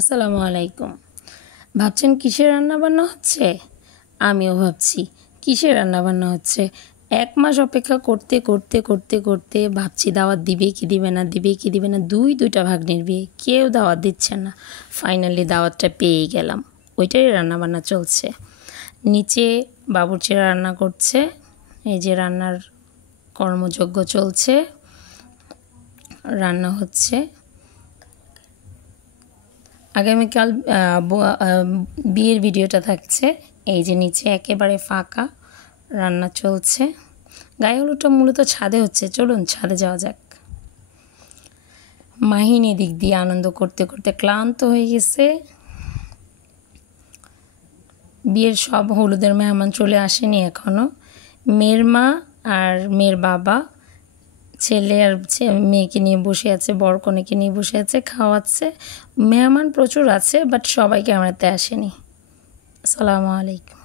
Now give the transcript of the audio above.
আসসালামু আলাইকুম। ভাবছেন কিসের রান্নাবান্না হচ্ছে? আমিও ভাবছি কিসের রান্নাবান্না হচ্ছে। ১ মাস অপেক্ষা করতে করতে করতে করতে ভাবছি দাওয়াত দিবে কি দিবে না, দিবে কি দিবে না। দুইটা ভাগ্নির বিয়ে, কেউ দাওয়াত দিচ্ছে না। ফাইনালি দাওয়াতটা পেয়েই গেলাম। ওইটাই রান্নাবান্না চলছে। নিচে বাবুর্চিরা রান্না করছে। এই যে রান্নার কর্মযজ্ঞ চলছে, রান্না হচ্ছে। আগামীকাল বিয়ের ভিডিওটা থাকছে। এই যে নিচে একেবারে ফাঁকা, রান্না চলছে। গায়ে হলুদটা মূলত ছাদে হচ্ছে, চলুন ছাদে যাওয়া যাক। মাহিন এদিক দিয়ে আনন্দ করতে করতে ক্লান্ত হয়ে গেছে। বিয়ের সব হলুদের মেহমান চলে আসেনি এখনও। মেয়ের মা আর মেয়ের বাবা ছেলে আর মেয়েকে নিয়ে বসে আছে, বর কনেকে নিয়ে বসে আছে, খাওয়াচ্ছে। মেহমান প্রচুর আছে, বাট সবাই ক্যামেরাতে আসেনি। আসসালামু আলাইকুম।